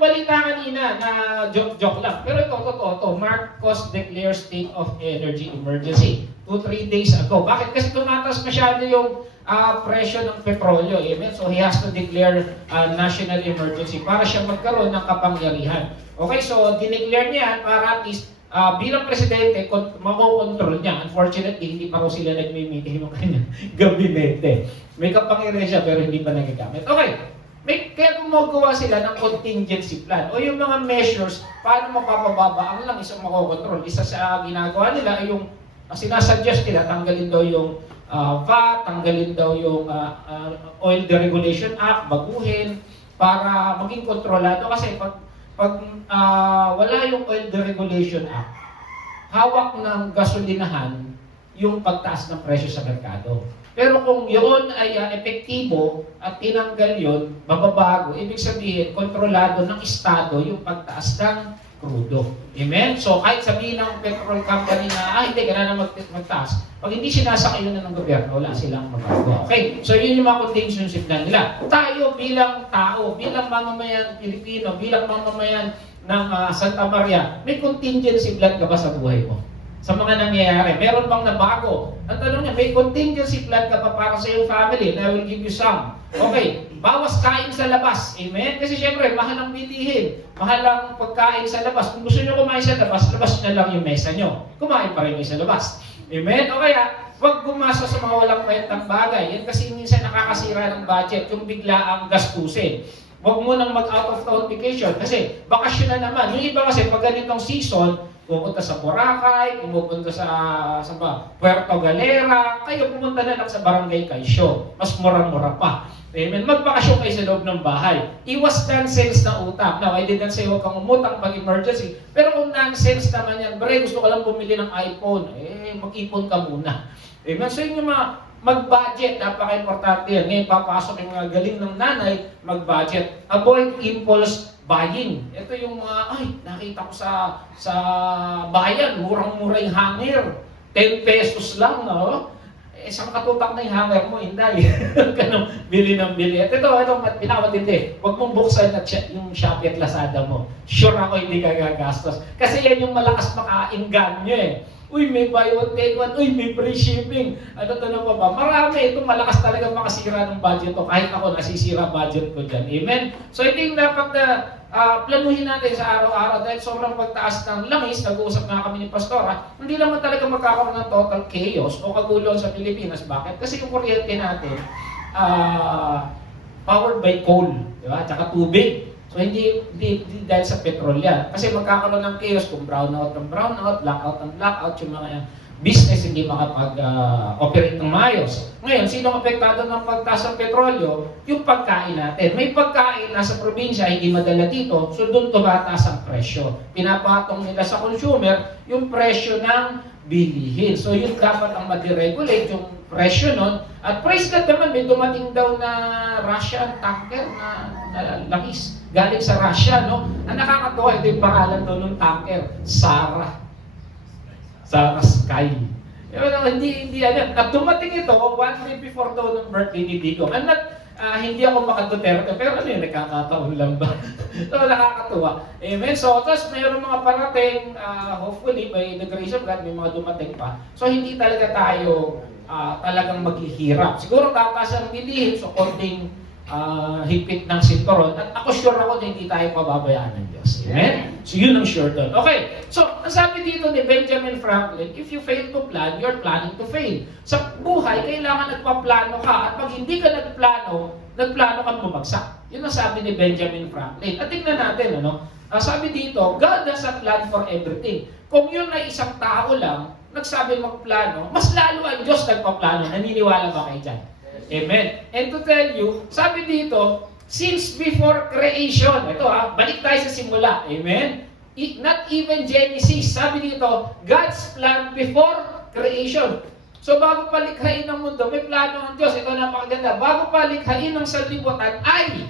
yung balita kanina na joke lang. Pero ito, totoo to. Marcos declares state of energy emergency 2-3 days ago. Bakit? Kasi tumataas masyado yung presyo ng petrolyo. Amen? So he has to declare national emergency para siya magkaroon ng kapangyarihan. Okay, so dineclare niya para at least bilang presidente, makokontrol niya. Unfortunately, hindi pa raw sila nagmi-meeting ng kanyang gabinete. May kapangyarihan siya pero hindi pa nagagamit. Okay. Kaya gumagawa sila ng contingency plan o yung mga measures paano mapapababa ang langis ang makokontrol. Isa sa ginagawa nila ay yung sinasuggest nila tanggalin daw yung VAT, tanggalin daw yung Oil Deregulation Act, baguhin para maging kontrolado kasi pag wala yung Oil Deregulation Act, hawak ng gasolinahan yung pagtaas ng presyo sa merkado. Pero kung yun ay epektibo at tinanggal yun, mababago, ibig sabihin, kontrolado ng Estado yung pagtaas ng krudo. Amen? So kahit sabihin ng petrol company na, hindi, kailangan na magtaas. Pag hindi sinasakay yun ng gobyerno, wala silang magagawa. Okay? So yun yung mga contingency plan nila. Tayo bilang tao, bilang mamamayan Pilipino, bilang mamamayan ng Santa Maria, may contingency plan ka ba sa buhay mo? Sa mga nangyayari, meron bang nabago? Ang tanong niya, may contingency plan ka pa para sa iyong family? And I will give you some. Okay, bawas kain sa labas. Amen? Kasi syempre, mahal ang bilihin. Mahal ang pagkain sa labas. Kung gusto niyo kumain sa labas na lang yung mesa niyo. Kumain pa rin kayo sa labas. Amen? O kaya, huwag gumasa sa mga walang kwentang bagay. Yan kasi minsan nakakasira ng budget, yung bigla ang gastusin. Huwag mo nang mag-out of town vacation kasi bakasyon na naman. Yung iba kasi pag ganitong season, pupunta sa Boracay, pupunta sa Puerto Galera, kayo pumunta na lang sa Barangay Kaisyo. Mas mura-mura pa. Amen. Magbakasyon kayo sa loob ng bahay. Iwas nonsense na utang. Now, I didn't say huwag kang umutang pag emergency. Pero kung nonsense naman yan, bre, gusto ko lang bumili ng iPhone, mag-ipon ka muna. Amen. So yun yung mag-budget, napaka-importante yan. Ngayon, papasok yung mga galing ng nanay, mag-budget. Avoid impulse buying. Ito yung nakita ko sa bayan, murang-mura yung hanger. 10 pesos lang, no? Isang katutak na yung hanger mo, hindi. Ganun, bili ng bili. Ito, pinakamatindi. Huwag mong buksan at yung Shopee at Lazada mo. Sure ako hindi ka gagastos. Kasi yan yung malakas makainganyo eh. Uy, may buy one, take one. Uy, may free shipping. Ano pa ba? Marami. Ito malakas talaga makasira ng budget ko. Kahit ako nasisira budget ko dyan. Amen? So, ito yung dapat na planuhin natin sa araw-araw. Dahil sobrang pagtaas ng langis, nag-uusap nga kami ni Pastora, hindi naman talaga magkakaroon ng total chaos o kagulo sa Pilipinas. Bakit? Kasi yung kuryente natin, powered by coal. Diba? Tsaka tubig. So, hindi dahil sa petrol yan. Kasi magkakaroon ng chaos kung brownout ng brownout, blackout ng blackout, yung mga business hindi makapag-operate ng maayos. Ngayon, sino ang apektado ng pagtaas ng petrolyo? Yung pagkain natin. May pagkain nasa probinsya, hindi madala dito, so doon tumataas ang presyo. Pinapatong nila sa consumer yung presyo ng bilihin. So, yun dapat ang ma-deregulate, yung presyo nun. At praise God naman, may dumating daw na Russian tanker na langis. Galing sa Russia, no? Ang nakakatuwa, ito yung pangalan daw ng tanker, Sarah Sky. Hindi yan. At dumating ito, 1 day before daw ng birthday ni Digong. Hindi ako makaduterte, pero nagkakataon lang ba? So, nakakatuwa. Amen? So, tapos mayroong mga parating, hopefully, by the grace of God, may mga dumating pa. So, hindi talaga tayo talagang maghihirap. Siguro tataas ang bilihin, so konting higpit ng sinturon. At ako sure ako na hindi tayo pababayaan ng Diyos. Amen? So, yun ang sure doon. Okay. So, ang sabi dito ni Benjamin Franklin, if you fail to plan, you're planning to fail. Sa buhay, kailangan nagpaplano ka. At pag hindi ka nagplano kang bumagsak. Yun ang sabi ni Benjamin Franklin. At tingnan natin, sabi dito, God has a plan for everything. Kung yun ay isang tao lang, nagsabi magplano, mas lalo ang Diyos nagpaplano. Naniniwala ba kayo dyan? Amen. And to tell you, sabi dito, since before creation, ito balik tayo sa simula. Amen. Not even Genesis. Sabi dito, God's plan before creation. So bago palikhain ng mundo, may plano ng Diyos. Ito napakaganda. Bago palikhain ng sanlibutan ay,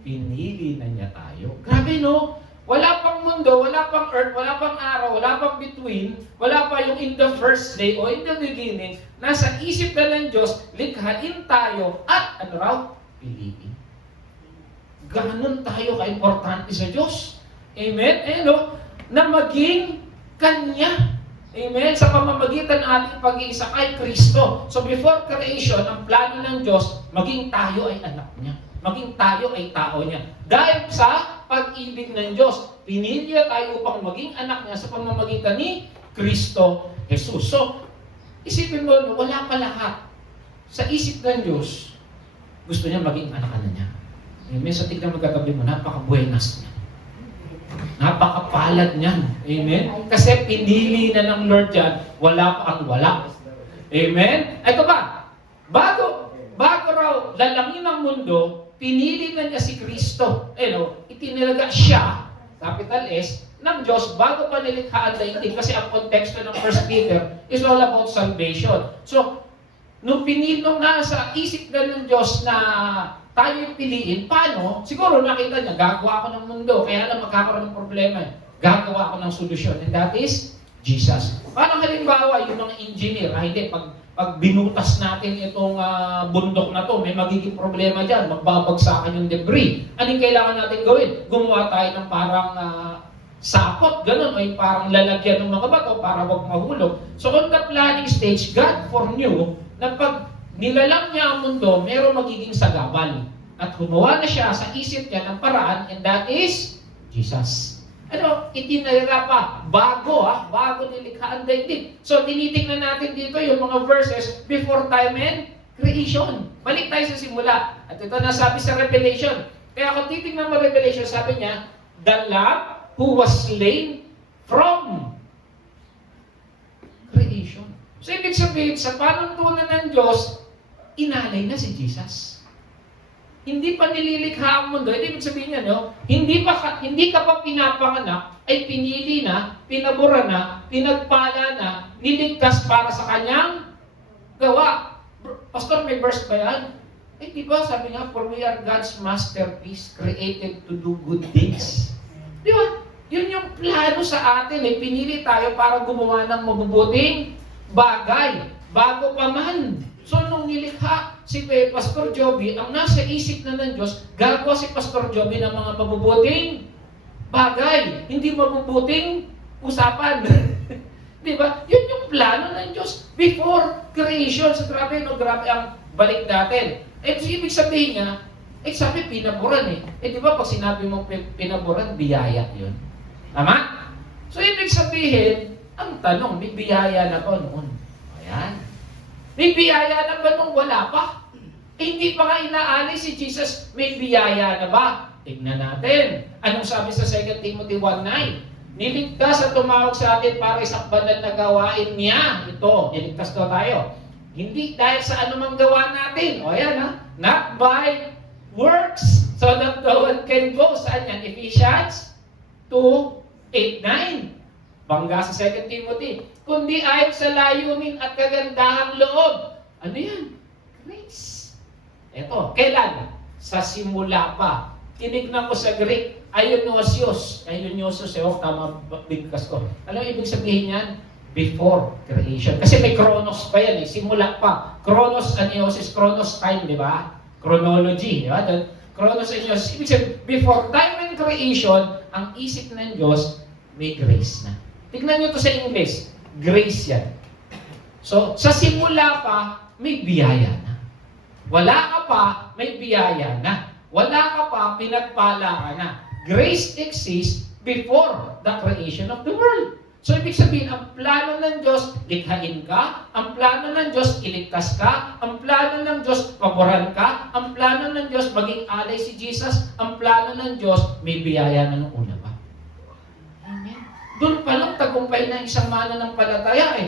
pinili na niya tayo. Grabe, no? Wala pang mundo, wala pang earth, wala pang araw, wala pang between, wala pa yung in the first day o in the beginning. Nasa isip na ng Diyos, likhain tayo at piliin. Ganon tayo ka-importante sa Diyos. Amen? Na maging Kanya. Amen? Sa pamamagitan ng ating pag-iisa kay Kristo. So before creation, ang plano ng Diyos, maging tayo ay anak niya. Maging tayo ay tao niya. Dahil sa pag-ibig ng Diyos, pinili niya tayo upang maging anak niya sa pamamagitan ni Kristo Jesus. So, isipin mo, wala pa lahat. Sa isip ng Diyos, gusto niya maging anak na niya. Amen? So tignan mo katabi mo, napaka-buenas niya. Napakapalad niyan. Amen? Kasi pinili na ng Lord yan, wala pa ang wala. Amen? Ito ba? Bago raw lalangin ng mundo, pinili na niya si Kristo. Itinilaga siya, capital S, ng Diyos bago pa nilikha ang daigdig. Kasi ang konteksto ng 1 Peter is all about salvation. So, nung nasa isip na ng Diyos na tayo yung piliin, paano? Siguro nakita niya, gagawa ako ng mundo, kaya lang magkakaroon ng problema. Gagawa ako ng solusyon, and that is Jesus. Parang halimbawa, yung mga engineer, hindi, pag binutas natin itong bundok na to, may magiging problema dyan, magbabagsakan yung debris. Anong kailangan natin gawin? Gumawa tayo ng parang sakot, ganun, o yung parang lalagyan ng mga bato para wag mahulog. So on the planning stage, God foreknew na pag nilalang niya ang mundo, meron magiging sagabal. At gumawa na siya sa isip niya ng paraan, and that is Jesus. Itinalala pa, bago nilikha ang daigdig. So, tinitingnan natin dito yung mga verses before time and creation. Balik tayo sa simula. At ito nasabi sa Revelation. Kaya kung titingnan mo Revelation, sabi niya, the Lamb who was slain from creation. So, ibig sabihin, sa panuntunan ng Diyos, inalay na si Jesus. Hindi pa nililikha ang mundo. Ibig sabihin niya, hindi ka pa pinapanganak, ay pinili na, pinabura na, pinagpala na, niligtas para sa kanyang gawa. Pastor, may verse ba yan? Di ba sabi nga, for we are God's masterpiece, created to do good things. Di ba? Yun yung plano sa atin. Pinili tayo para gumawa ng mabubuting bagay. Bago pa man. So, nung nilikha si Pastor Joby, ang nasa isip na ng Diyos, gagawa si Pastor Joby ng mga mabubuting bagay. Hindi mabubuting usapan. Di ba? Yun yung plano ng Diyos before creation. So, grabe ang balik natin. So, ibig sabihin niya, sabi, pinaburan di ba pag sinabi mo pinaburan, biyaya yun. Tama? So, ibig sabihin, ang tanong, may biyaya na ba noon? Ayan. May biyaya na ba nung wala pa? Hindi pa nga inaalay si Jesus, may biyaya na ba? Tignan natin. Anong sabi sa 2 Timothy 1:9? Niligtas at tumawag sa atin para isang banal na gawain niya. Ito, niligtas daw tayo. Hindi dahil sa anumang gawa natin. O yan not by works, so that no one can go. Saan yan? Ephesians 2:8-9. Bangga sa 2 Timothy. Kundi ayon sa layunin at kagandahang loob. Ano yan? Grace. Ito, kailan? Sa simula pa. Tinignan ko sa Greek, ayunosios. Ayuniosos, tama, bigkas ko. Alam mo ibig sabihin yan? Before creation. Kasi may chronos pa yan simula pa. Chronos, aniosis, chronos time, di ba? Chronology, di ba? Chronos, aniosis. Ibig sabihin, before time and creation, ang isip ng Diyos, may grace na. Tignan nyo to sa English. Grace yan. So, sa simula pa, may biyaya na. Wala ka pa, may biyaya na. Wala ka pa, pinagpala ka na. Grace exists before the creation of the world. So, ibig sabihin, ang plano ng Diyos, likhain ka. Ang plano ng Diyos, iligtas ka. Ang plano ng Diyos, paboran ka. Ang plano ng Diyos, maging alay si Jesus. Ang plano ng Diyos, may biyaya na nung una pa. Amen. Doon pa lang tagumpay ng isang mananampalataya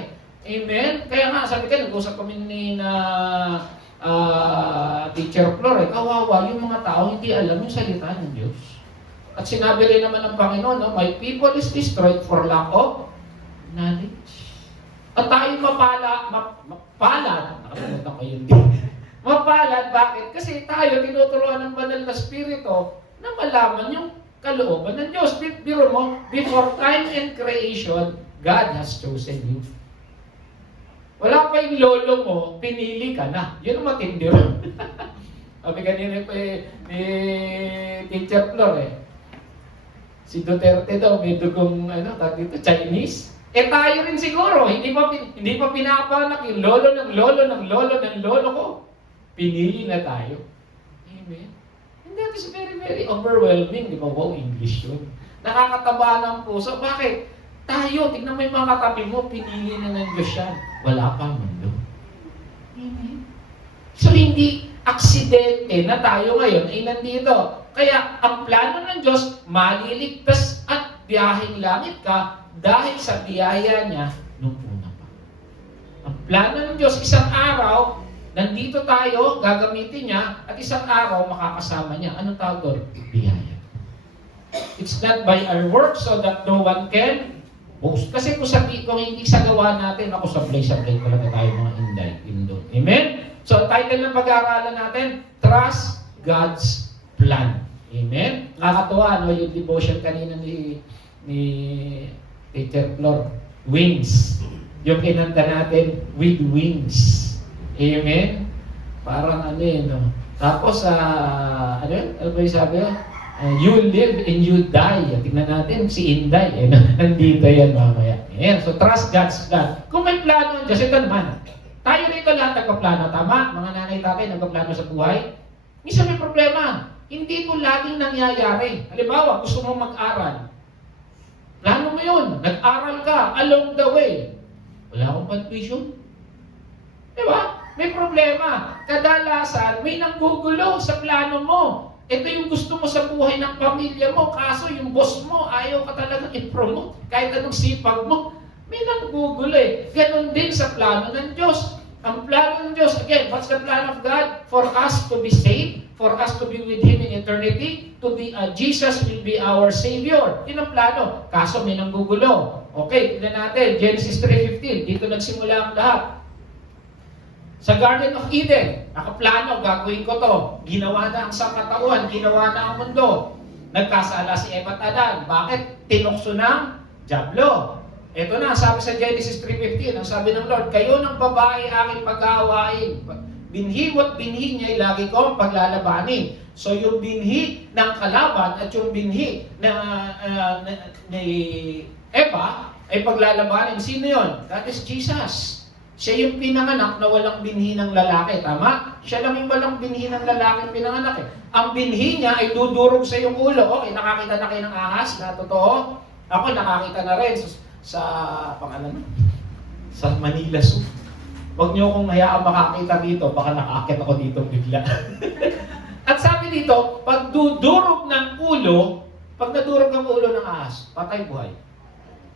Amen? Kaya nga, sabi ka, nag-usap kami ni Teacher Flor, kawawa yung mga tao hindi alam yung salita ng Diyos. At sinabi rin naman ng Panginoon, my people is destroyed for lack of knowledge. At tayo mapalad, nakalimutan ko yun din. Mapalad, bakit? Kasi tayo tinuturuan ng banal na spirito na malaman yung kalooban ng Diyos. Biro mo, before time and creation, God has chosen you. Wala pa yung lolo mo, pinili ka na. Yun ang matindi rin. Sabi kanina pa ni Teacher Flor si Duterte daw may dugong dito, Chinese. Tayo rin siguro, hindi pa pinapanak yung lolo ng lolo ng lolo ng lolo ko. Pinili na tayo. Amen. And that is very, very overwhelming. Di ba? Wow, English yun. Nakakataba ng puso. Bakit? Tayo, tignan mo yung mga katabi mo, pinili na ng Diyos yan. Wala pang mundo. Amen. So, hindi aksidente na tayo ngayon ay nandito. Kaya, ang plano ng Diyos, maliligtas at biyaheng langit ka dahil sa biyaya niya nung una pa. Ang plano ng Diyos, isang araw, nandito tayo, gagamitin niya, at isang araw, makakasama niya. Anong tawag doon? Biyaya. It's not by our work so that no one can boast. Kasi kung hindi sa gawa natin, ako sablay-sablay talaga tayo mga inday. Amen? So, ang title ng pag-aaralan natin, Trust God's Plan. Amen? Nakakatuwa, yung devotion kanina ni Teacher Flor, Wings. Yung kinanta natin, With Wings. Amen? Parang Tapos, ano ba yung sabi yun? You live and you die. Tingnan natin, si Inday. Nandito yan mamaya. Ayan. So, trust God's plan. Kung may plano, Diyos, ito naman. Tayo rito lahat nagpaplano. Tama? Mga nanay tatay, nagpaplano sa buhay. Minsan may problema. Hindi ito laging nangyayari. Halimbawa, gusto mo mag-aral. Plano mo yun. Nag-aral ka along the way. Wala akong pantuition. Diba? May problema. Kadalasan, may nanggugulo sa plano mo. Ito yung gusto mo sa buhay ng pamilya mo. Kaso yung boss mo, ayaw ka talagang i-promote. Kahit anong sipag mo, may nanggugulo Ganon din sa plano ng Diyos. Ang plano ng Diyos, again, what's the plan of God? For us to be saved, for us to be with Him in eternity, to be, Jesus will be our Savior. Yun ang plano. Kaso may nanggugulo. Okay, tignan natin, Genesis 3:15. Dito nagsimula ang lahat. Sa Garden of Eden, nakaplano, gagawin ko to. Ginawa na ang sangkatauhan, ginawa na ang mundo. Nagkasala si Eva at Adan. Bakit? Tinukso ng dyablo. Ito na, sabi sa Genesis 3:15, ang sabi ng Lord, kayo ng babae aking pag-aawain. Binhi mo't binhi niya, lagi ko ang paglalabanin. So yung binhi ng kalaban at yung binhi ni Eva ay paglalabanin. Sino yon? That is Jesus. Siya yung pinanganak na walang binhi ng lalaki. Tama? Siya lang yung walang binhi ng lalaki pinanganak Ang binhi niya ay dudurog sa iyong ulo. Okay, nakakita na kayo ng ahas na totoo? Ako nakakita na rin sa Manila Zoo. Huwag niyo akong hayaan makakita dito. Baka nakaakit ako dito bigla. At sabi dito, pag nadurog ng ulo ng ahas, patay buhay.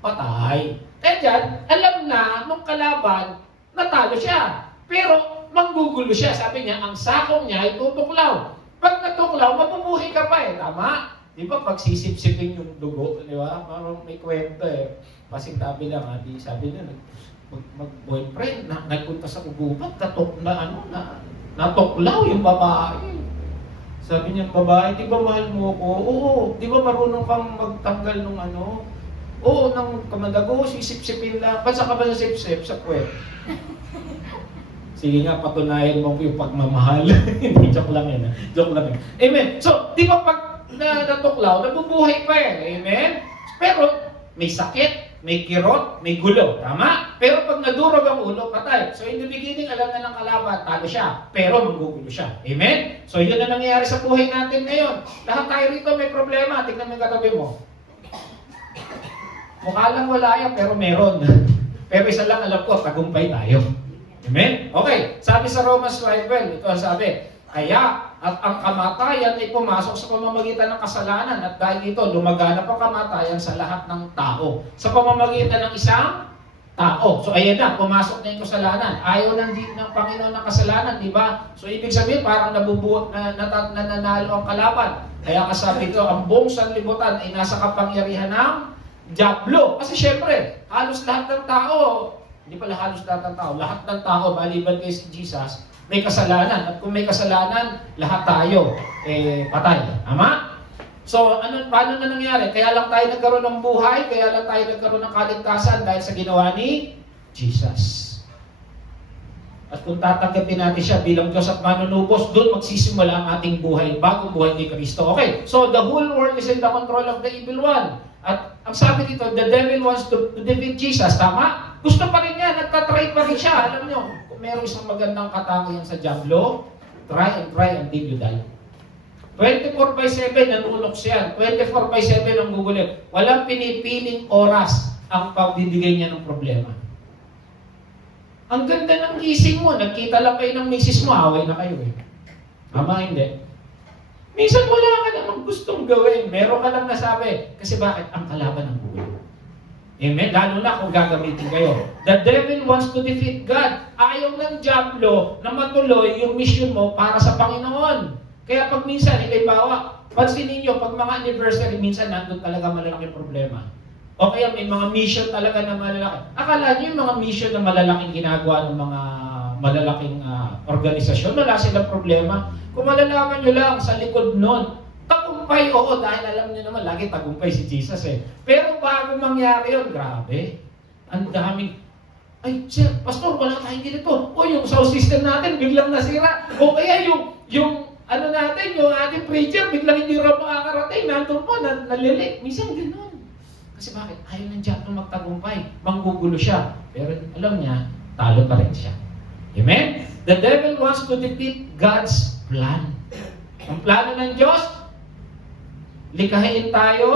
Patay. Kaya dyan, alam na nung kalaban, natalo siya. Pero manggugulo siya. Sabi niya, ang sakong niya ay tutuklaw. Pag natuklaw, mabubuhay ka pa Tama? Di ba pag sisip-sipin yung dugo, di ba? Parang may kwento Pasing tabi lang, sabi niya, mag-boyfriend, nagpunta sa ugubat, natuklaw yung babae. Sabi niya, babae, di ba mahal mo ko? Oo, di ba marunong kang magtanggal ng Oo, nang kamadago, sisip-sipin lang. Ba't ka ba sa sip-sip? Sa puwet. Sige nga, patunayan mo yung pagmamahal. Hindi, joke lang Joke lang Amen. So, di ba pag natuklaw, nabubuhay pa Amen? Pero, may sakit, may kirot, may gulo. Tama? Pero pag nadurog ang ulo, patay. So, in the beginning, alam na ng kalaban, talo siya. Pero, manggugulo siya. Amen? So, yun na nangyayari sa buhay natin ngayon. Lahat tayo rito may problema. Tignan mo yung katabi mo. Mukha lang wala yan, pero meron. Pero isa lang alam ko, tagumpay tayo. Amen? Okay, sabi sa Romans 5:12, ito ang sabi, kaya at ang kamatayan ay pumasok sa pamamagitan ng kasalanan at dahil dito, lumaganap ang kamatayan sa lahat ng tao. Sa pamamagitan ng isang tao. So ayan na, pumasok na yung kasalanan. Ayaw ng Panginoon ng kasalanan, di ba? So ibig sabihin, parang nananalo ang kalaban. Kaya kasabi ito, ang buong sanlibutan ay nasa kapangyarihan ng dyablo. Kasi syempre, halos lahat ng tao, hindi pala halos lahat ng tao, lahat ng tao, maliban kay si Jesus, may kasalanan. At kung may kasalanan, lahat tayo, patay. Tama? So, paano na nangyari? Kaya lang tayo nagkaroon ng buhay, kaya lang tayo nagkaroon ng kaligtasan dahil sa ginawa ni Jesus. At kung tatanggapin natin siya bilang Diyos at manunubos, doon magsisimula ang ating buhay, bagong buhay ni Kristo. Okay, so the whole world is in the control of the evil one. At ang sabi dito, the devil wants to defeat Jesus. Tama? Gusto pa rin niya, nagtatry pa rin siya. Alam niyo, kung meron isang magandang katangian sa Diablo, try until you die. 24/7 nanunok siya. 24/7 ang gugulit. Walang pinipiling oras ang pagbibigay niya ng problema. Ang ganda ng gising mo, nagkita lang kayo ng misis mo, away na kayo eh. Tama, hindi. Minsan wala ka namang gustong gawin. Meron ka lang nasabi. Kasi bakit? Ang kalaban ng gulo. Amen? Lalo na kung gagamitin kayo. The devil wants to defeat God. Ayaw ng Diablo na matuloy yung mission mo para sa Panginoon. Kaya pag minsan, halimbawa, pansinin nyo, pag mga anniversary, minsan nandun talaga malalaking problema. O kaya may mga mission talaga na malalaki. Akala nyo yung mga mission na malalaking ginagawa ng mga malalaking organisasyon, wala silang problema. Kung malalaman nyo lang sa likod nun, tagumpay, oo, dahil alam nyo naman, lagi tagumpay si Jesus eh. Pero bago mangyari yun, grabe, ang daming, ay, sir, pastor, wala tayong ganito. O yung sound system natin, biglang nasira. O kaya yung ano natin, yung ating preacher, biglang hindi raw makakarating, nandun po, nalilik. Minsan gano'n. Kasi bakit? Ayaw ng Diablo magtagumpay. Manggugulo siya. Pero alam niya, talo pa rin siya. Amen? The devil wants to defeat God's plan. Ang plano ng Diyos, likhain tayo,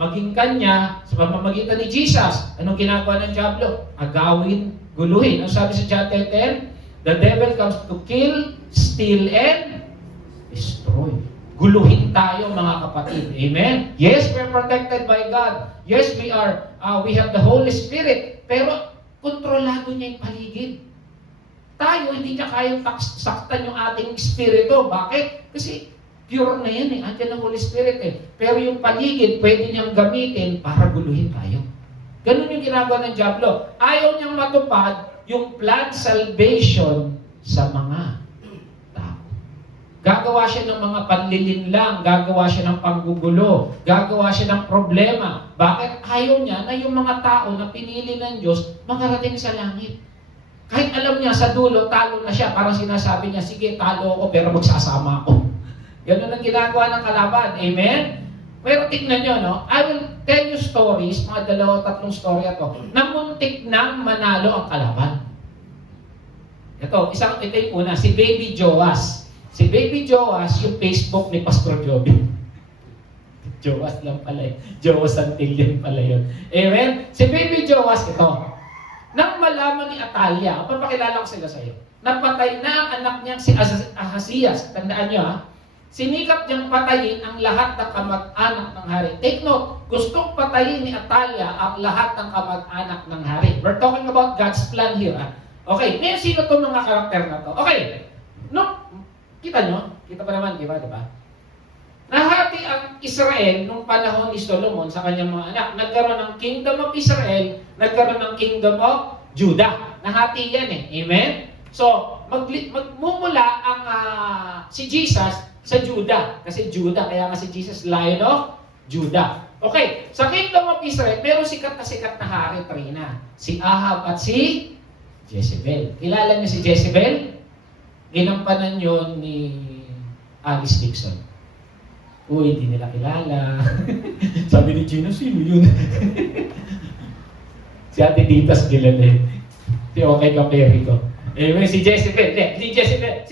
maging Kanya, sa pamamagitan ni Jesus. Anong ginagawa ng Diablo? Agawin, guluhin. Ang sabi sa John 10:10, the devil comes to kill, steal, and destroy. Guluhin tayo mga kapatid. Amen? Yes, we're protected by God. Yes, we have the Holy Spirit. Pero, kontrolado niya yung paligid. Tayo, hindi niya kayang saktan yung ating espiritu. Bakit? Kasi, pure na yan eh. Andiyan ang Holy Spirit eh. Pero yung paligid, pwede niyang gamitin para guluhin tayo. Ganun yung ginagawa ng Diablo. Ayaw niyang matupad yung plan salvation sa mga gagawa siya ng mga panlilinlang, gagawa siya ng panggugulo, gagawa siya ng problema. Bakit? Ayaw niya na yung mga tao na pinili ng Diyos makarating sa langit. Kahit alam niya sa dulo, talo na siya. Parang sinasabi niya, sige, talo ako pero magsasama ako. Ganun ang ginagawa ng kalaban. Amen? Pero tignan nyo, no? I will tell you stories, mga 2-3 story ito, na muntik nang manalo ang kalaban. Ito yung una, si Baby Joas. Si Baby Joas, yung Facebook ni Pastor Joby. Joas lang pala eh. Joas Santillan pala yun. Amen? Si Baby Joas, ito. Nang malaman ni Atalia, papakilala ko sila sa iyo, napatay na ang anak niyang si Ahasias. Tandaan niyo ha, sinikap niyang patayin ang lahat ng kamag-anak ng hari. Take note, gustong patayin ni Atalia ang lahat ng kamag-anak ng hari. We're talking about God's plan here. Ha? Okay, ngayon sino itong mga karakter na to? Okay, no, kita nyo? Kita pa naman, di ba? Nahati ang Israel nung panahon ni Solomon sa kanyang mga anak. Nagkaroon ng Kingdom of Israel, nagkaroon ng Kingdom of Judah. Nahati yan eh. Amen? So, magmumula ang si Jesus sa Judah. Kasi Judah, kaya nga si Jesus, Lion of Judah. Okay, sa Kingdom of Israel, meron sikat na hari, Trina. Si Ahab at si Jezebel. Kilala niyo si Jezebel? Ginampanan yun ni Alice Dixon. Uy, hindi nila kilala. Sabi ni Gino, sino yun? Si Ate Ditas kilala. Si Okay Caperico. Anyway, si Jezebel. Si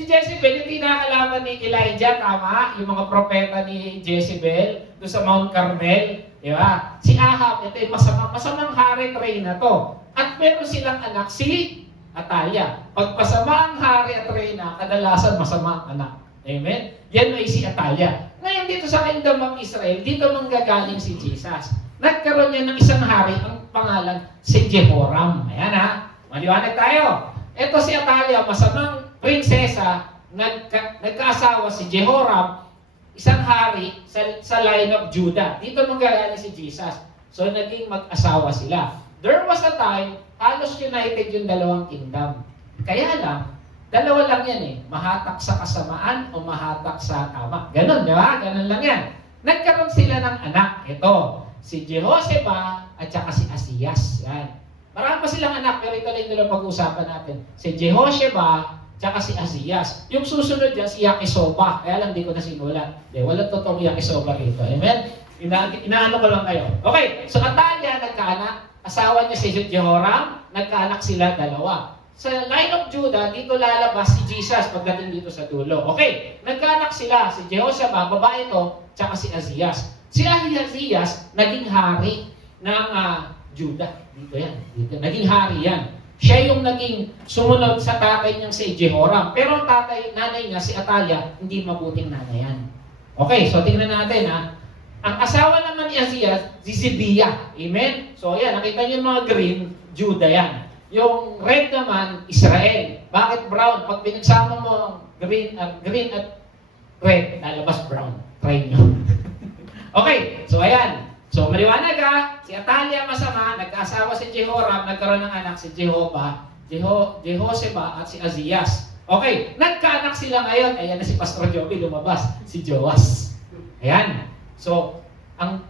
Jezebel, hindi nakakalaman ni Elijah, tama? Yung mga propeta ni Jezebel, doon sa Mount Carmel. Di ba? Si Ahab, ito yung masamang hari train na to. At meron silang anak, si Atalia. Pagpasama ang hari at reyna, kadalasan masama ang anak. Amen? Yan ay si Atalia. Ngayon dito sa Kingdom of Israel, dito manggagaling si Jesus. Nagkaroon niya ng isang hari, ang pangalan, si Jehoram. Ayan ha, maliwanag tayo. Ito si Atalia, masamang prinsesa, nagkaasawa si Jehoram, isang hari sa line of Judah. Dito manggagaling si Jesus. So naging mag-asawa sila. There was a time, halos united yung dalawang kingdom. Kaya lang, dalawa lang yan eh. Mahatak sa kasamaan o mahatak sa tama. Ganon, di ba? Ganon lang yan. Nagkaroon sila ng anak. Ito, si Jehosheba at saka si Asiyas. Yan. Marami pa silang anak, pero ito lang yung pag-uusapan natin. Si Jehosheba, tsaka si Azias. Yung susunod dyan, si Yakisoba. Kaya lang, di ko na sinulat. Walang totoong Yakisoba rito. Amen? Inaano ko lang kayo. Okay, so Atalia, nagkaanak. Asawa niya si Jehoram, nagkaanak sila dalawa. Sa line of Judah, dito lalabas si Jesus pagdating dito sa dulo. Okay, nagkaanak sila, si Jehoshaphat, babae ito, tsaka si Azias. Si Azias, naging hari ng Judah. Dito yan. Dito. Naging hari yan. Siya yung naging sumunod sa tatay niyang si Jehoram. Pero ang nanay niya, si Atalia, hindi mabuting nanay yan. Okay, so tingnan natin Ang asawa naman ni Azias, si Zibiah. Amen? So ayan, nakita niyo yung mga green, Judah yan. Yung red naman, Israel. Bakit brown? Pag pinagsama mo ang green at red, lalabas brown. Try nyo. Okay, so ayan. So maliwanag si Atalia masama, nagkaasawa si Jehoram, nagkaroon ng anak si Jehosheba at si Azias. Okay, nagkaanak sila ngayon. Ayan na si Pastor Joby lumabas, si Joas. Ayan. So, ang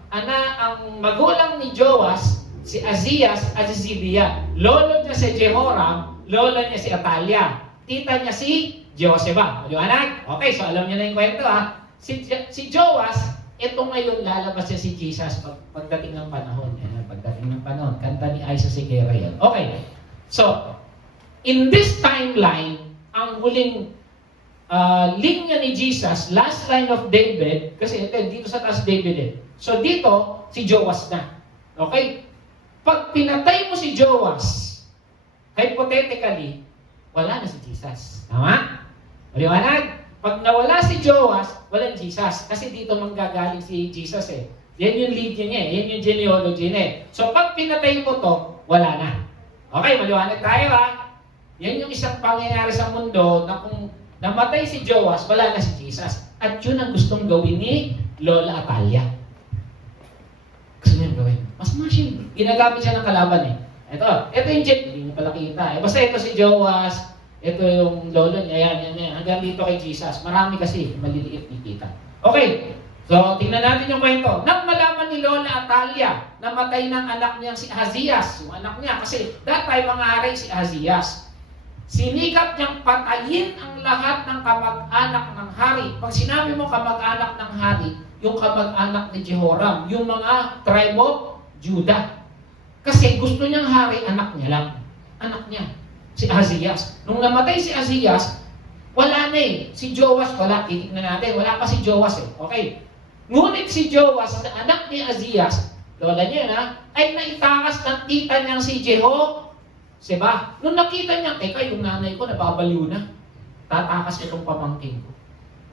magulang ni Joas, si Azias at si Zibiah. Lolo niya si Jehoram, lolo niya si Atalia. Tita niya si Jehosheba. Maliwanag? Okay, so alam niyo na yung kwento Si Joas, ito ngayon lalabas siya si Jesus pagdating ng panahon. Pagdating ng panahon. Kanta ni Isa Sigera yan. Okay. So, in this timeline, ang huling linya ni Jesus, last line of David, kasi dito sa taas David So dito, si Joas na. Okay? Pag pinatay mo si Joas, hypothetically, wala na si Jesus. Tama? Maliwanag? Pag nawala si Joas, walang Jesus. Kasi dito manggagaling si Jesus Yan yung linya niya Yan yung genealogy niya So pag pinatay mo to, wala na. Okay, maliwanag tayo Yan yung isang pangyayari sa mundo na kung namatay si Joas, wala na si Jesus. At yun ang gustong gawin ni Lola Atalia. Gusto niya gawin. Mas machine. Ginagamit siya ng kalaban Ito yung hindi mo pala kita. Basta ito si Joas, ito yung lolo niya, yan. Hanggang dito kay Jesus. Marami kasi, maliliit ni kita. Okay, so tingnan natin yung kwento. Nang malaman ni Lola Atalia, namatay ng anak niyang si Azias, yung anak niya, kasi that time mga hari si Azias. Sinikap niyang patayin ang lahat ng kamag-anak ng hari. Pag sinabi mo kamag-anak ng hari, yung kamag-anak ni Jehoram, yung mga tribe of Judah. Kasi gusto niyang hari, anak niya lang. Anak niya, si Azias. Nung namatay si Azias, wala na Si Joas, wala. Titignan natin, wala pa si Joas Okay. Ngunit si Joas, na anak ni Azias, lola niya ay naitakas ng tita niyang si Jehosheba. Nung nakita niya, teka, yung nanay ko nababaliw na. Tatakas itong pamangkin ko.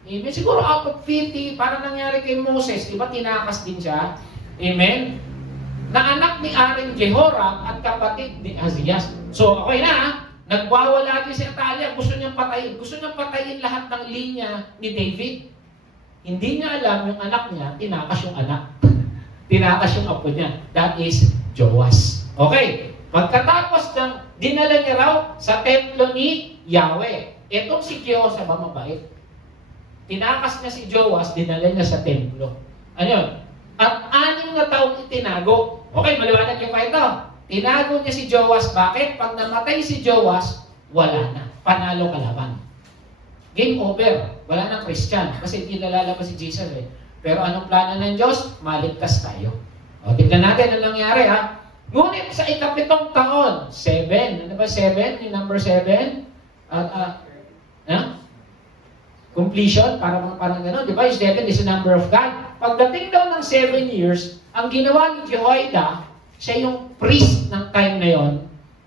Amen. Siguro out of pity, parang nangyari kay Moses, di ba tinakas din siya? Amen. Na anak ni Aring Jehoram at kapatid ni Azias. So, okay na Nagwawala din si Atalia, gusto niyang patayin lahat ng linya ni David. Hindi niya alam yung anak niya, tinakas yung anak. Tinakas yung apo niya. That is Joas. Okay. Pagkatapos dinala niya raw sa templo ni Yahweh. Etong si Jehoshaphat mabait. Tinakas niya si Joas, dinala niya sa templo. Ano yun? At 6 na taong itinago. Okay, maliwanag yung kwento. Tinago niya si Joas. Bakit? Pag namatay si Joas, wala na. Panalo kalaban. Game over. Wala nang Christian. Kasi hindi nalalabas si Jesus Pero anong plano ng Diyos? Maligtas tayo. Tignan natin ang nangyari Ngunit sa ika-7 taon, 7. Ano ba 7? Yung number 7? Completion? Parang gano'n. Di ba? Yung 7 is the number of God. Pagdating daw ng 7 years, ang ginawa ni Jehoiada, siya yung priest ng time na yon.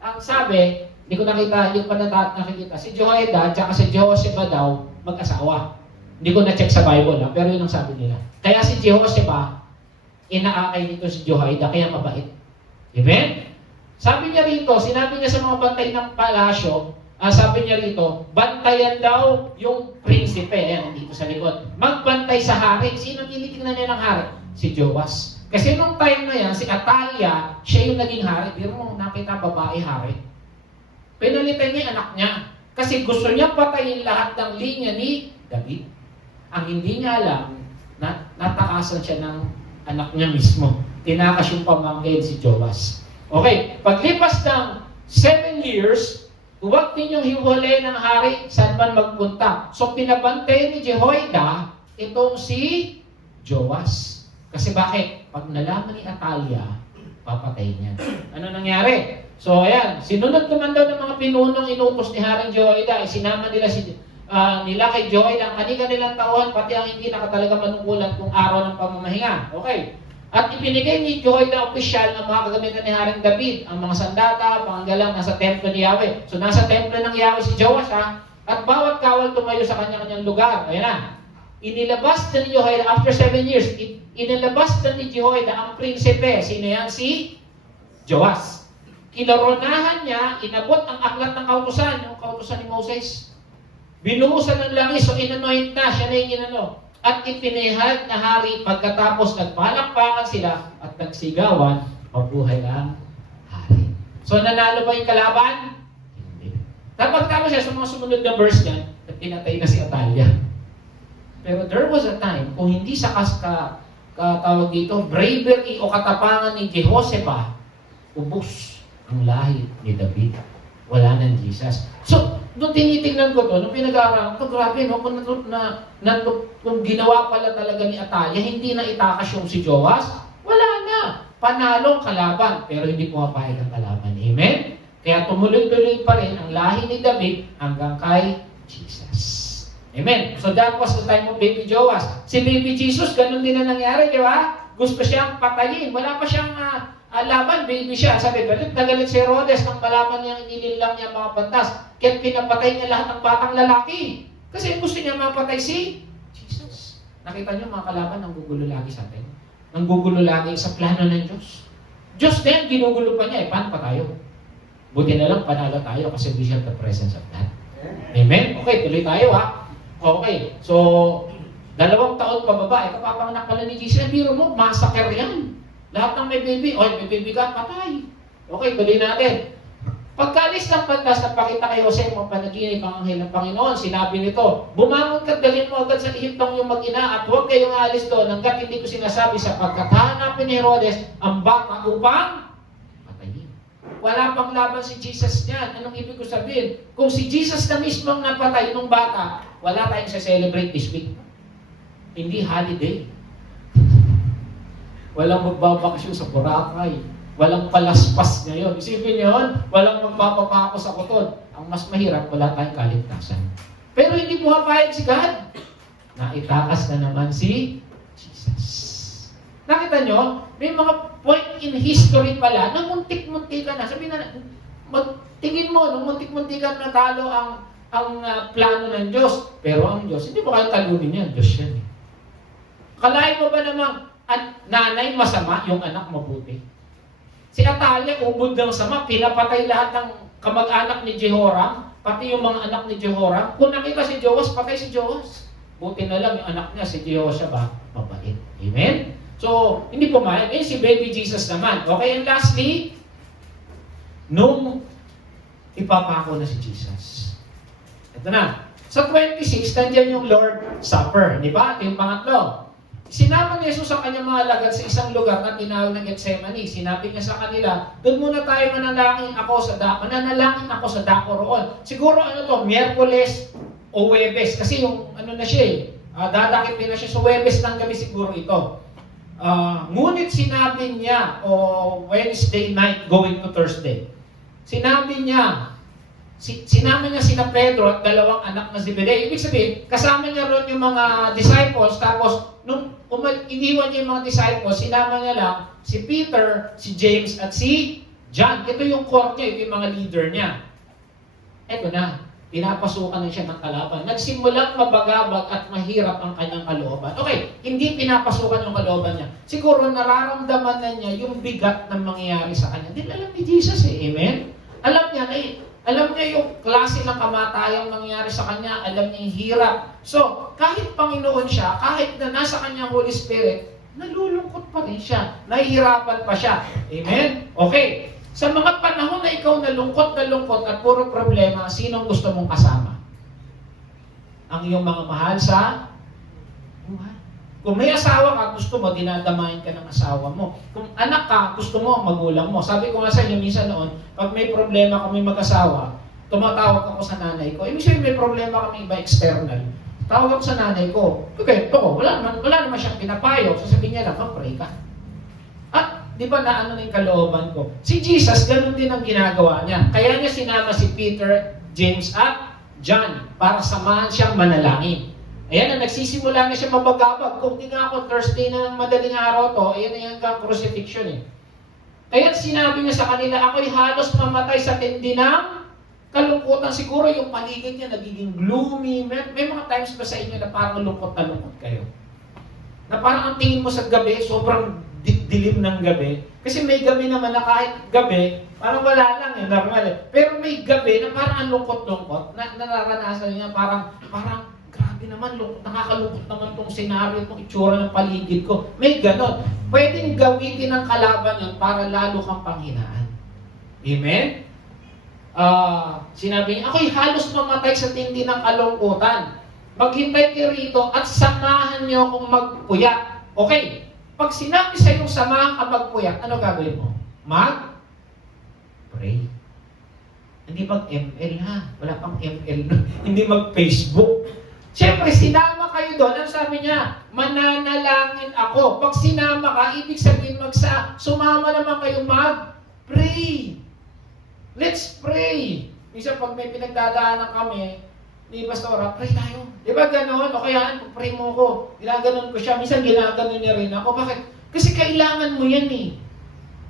Ang sabi, hindi ko nakita, yung nakikita, si Jehoiada at si Jehosheba daw mag-asawa. Hindi ko na-check sa Bible, pero yun ang sabi nila. Kaya si Jehosheba, inaakay nito si Jehoiada, kaya mabait. Amen? Sabi niya rito, sinabi niya sa mga bantay ng palasyo, sabi niya rito, bantayan daw yung prinsipe, dito sa likod. Magbantay sa hari. Sino tinitingnan niya ng hari? Si Joas. Kasi nung time na yan, si Atalia, siya yung naging hari. Pero mo nakita babae hari. Pinalitan niya anak niya. Kasi gusto niya patayin lahat ng linya ni David. Ang hindi niya alam, natakasan siya ng anak niya mismo. Tinakas yung pamangkin si Joas. Okay, paglipas ng 7 years, huwag ninyong hiwalay ng hari saan man magpunta. So pinabantay ni Jehoiada itong si Joas. Kasi bakit? Pag nalaman ni Atalia, papatay niya. Ano nangyari? So ayan, sinunod naman daw ng mga pinunong inutos ni Haring Jehoiada, sinama nila nila kay Jehoiada ang kanilang tauhan, pati ang hindi nakatalaga manungkulan kung araw ng pamamahinga. Okay. At ibinigay ni Jehoiada opisyal ang mga kagamitan ni Haring David, ang mga sandata, panggalang nasa templo ni Yahweh. So nasa templo ng Yahweh si Joas at bawat kawal tumayo sa kanya-kanyang lugar. Ayan na. Inilabas na ni Jehoiada after 7 years, inilabas na ni Jehoiada ang prinsipe. Sino yan? Si Joas. Kinoronahan niya, inabot ang aklat ng kautusan, yung kautusan ni Moses. Binuhusan ng langis, so inanoint na, siya na yung inano. At ipinihag na hari pagkatapos nagpalakpakan sila at nagsigawan, mabuhay ang hari. So nanalo ba yung kalaban? Hindi. Tapos siya sa mga sumunod na verse niyan, at pinatay na si Atalia. Pero there was a time, kung hindi sa tawag dito, bravery o katapangan ni Jehoshaphat, ubos ang lahi ni David. Wala nang Jesus. So, nung tinitingnan ko to, nung pinag-aaralan ko, grabe, no? Kung ginawa pala talaga ni Atalia, hindi na itakas yung si Joas, wala na. Panalong kalaban, pero hindi pumapayag ang kalaban. Amen? Kaya tumuloy-tuloy pa rin ang lahi ni David hanggang kay Jesus. Amen? So that was the time of baby Joas. Si baby Jesus, ganun din na nangyari, di ba? Gusto siyang patayin. Wala pa siyang laban, baby siya. Sabi, galit na galit si Herodes nang malaman niyang inilinlang niya mga pantas. Kaya pinapatay niya lahat ng batang lalaki. Kasi gusto niya mapatay si Jesus. Nakita niyo mga kalaban, nanggugulo lagi sa atin. Nanggugulo lagi sa plano ng Diyos. Diyos din, ginugulo pa niya. Paano pa tayo? Buti na lang, panalo tayo kasi we have the presence of God. Amen? Okay, tuloy tayo Okay, so 2 taon pababa, kapapanganak pala ni Jesus. Biro mo, massacre yan. Lahat ng may baby, may baby ka, patay. Okay, tuloy natin. Pagkaalis ng pantas, napakita kay Jose mga panaginip ang anghel ng Panginoon. Sinabi nito, bumangon ka, dalhin mo agad sa Ehiptong yung mag-ina at huwag kayong aalis doon hanggat hindi ko sinasabi sapagkat hahanapin ni Herodes ang bata upang patayin. Wala pang laban si Jesus niyan. Anong ibig ko sabihin? Kung si Jesus na mismo ang napatay ng bata, wala tayong sa-celebrate this week. Hindi holiday. Walang magbabakasyon sa Boracay. Walang palaspas ngayon. Isipin niyo yun, walang magpapapako sa kuton. Ang mas mahirap, wala tayong kaligtasan. Pero hindi pumapayag si God. Naitakas na naman si Jesus. Nakita niyo, may mga point in history pala na muntik-muntikan na. Sabihin na, tingin mo, nung muntik-muntikan na talo ang plano ng Diyos. Pero ang Diyos, hindi mo kayang talunin yan. Diyos yan eh. Kalahin mo ba namang nanay masama, yung anak mabuti? Si Atalia, ubod ng sama, pinapatay lahat ng kamag-anak ni Jehoram, pati yung mga anak ni Jehoram. Kung nakita si Joas, patay si Joas. Buti na lang yung anak niya, si Jehoshaphat, mabait. Amen? So, hindi pumayag. Si baby Jesus naman. Okay, and lastly, nung ipapako na si Jesus. Ito na. Sa 26, nandiyan yung Lord Supper. Di ba? Ito yung pangatlo. Sinama ni Jesus ang kanyang mga alagad sa isang lugar na tinawag ng Gethsemane. Sinabi niya sa kanila, doon muna tayo manalangin ako sa dako roon. Siguro Miyerkules o Huwebes. Kasi yung na siya dadakipin na siya sa Huwebes ng gabi siguro ito. Ngunit sinabi niya, Wednesday night going to Thursday, sinabi niya, sinama niya sina Pedro at dalawang anak na Zebedeo. Ibig sabihin, kasama niya ron yung mga disciples, tapos nung iniwan niya yung mga disciples, sinama niya lang si Peter, si James, at si John. Ito yung core niya, ito yung mga leader niya. Ito na, pinapasukan na siya ng kalaban. Nagsimulang mabagabag at mahirap ang kanyang kalooban. Okay, hindi pinapasukan yung kalooban niya. Siguro nararamdaman na niya yung bigat ng mangyayari sa kanya. Hindi alam ni Jesus Amen? Alam niya yung klase ng kamatayang nangyari sa kanya, alam niya yung hirap. So, kahit Panginoon siya, kahit na nasa kanyang Holy Spirit, nalulungkot pa rin siya, nahihirapan pa siya. Amen? Okay. Sa mga panahon na ikaw nalungkot at puro problema, sinong gusto mong kasama? Ang iyong mga mahal sa buhay. Kung may asawa ka, gusto mo, dinadamayan ka ng asawa mo. Kung anak ka, gusto mo ang magulang mo. Sabi ko nga sa inyo, minsan noon, pag may problema kami mag-asawa, tumatawag ako sa nanay ko. Ibig sabihin may problema kami iba external. Tawag ako sa nanay ko. Okay, ito ko, wala naman siyang pinapayo. Sasabihin niya lang, mag-pray ka. At di ba naano na yung kalooban ko? Si Jesus, ganun din ang ginagawa niya. Kaya niya sinama si Peter, James at John para samahan siyang manalangin. Ayan na, nagsisimula na siya mabagabag. Kung di nga ako Thursday na ng madaling araw to, ayan na yung crucifixion eh. Kaya sinabi niya sa kanila, ako'y halos mamatay sa tindi ng kalungkutan. Siguro yung paligid niya nagiging gloomy. May mga times ba sa inyo na parang lungkot na lungkot kayo? Na parang ang tingin mo sa gabi, sobrang dilim ng gabi. Kasi may gabi naman na kahit gabi, parang wala lang eh, normal eh. Pero may gabi na parang ang lungkot-lungkot, na nararanasan niya parang grabe naman, nakakalungkot naman tong senaryo, tong itsura ng paligid ko. May ganon. Pwedeng gawitin ng kalaban yun para lalo kang panghinaan. Amen? Sinabi niya, ako'y halos mamatay sa tindi ng kalungkutan. Maghintay kayo rito at samahan niyo akong magpuyat. Okay, pag sinabi sa iyong samahan ka magpuyat, ano gagawin mo? Mag-pray. Hindi mag-ML ha. Wala pang ML. Hindi mag-Facebook. Siyempre, sinama kayo doon. Ano sabi niya? Mananalangin ako. Pag sinama ka, ibig sabihin sumama naman kayo mag-pray. Let's pray. Minsan pag may pinagdadaanan kami, ni Pastora, pray tayo. Di ba gano'n? O kaya, pray mo ko. Ginaganon ko siya. Minsan ginaganon niya rin ako. Bakit? Kasi kailangan mo yan eh.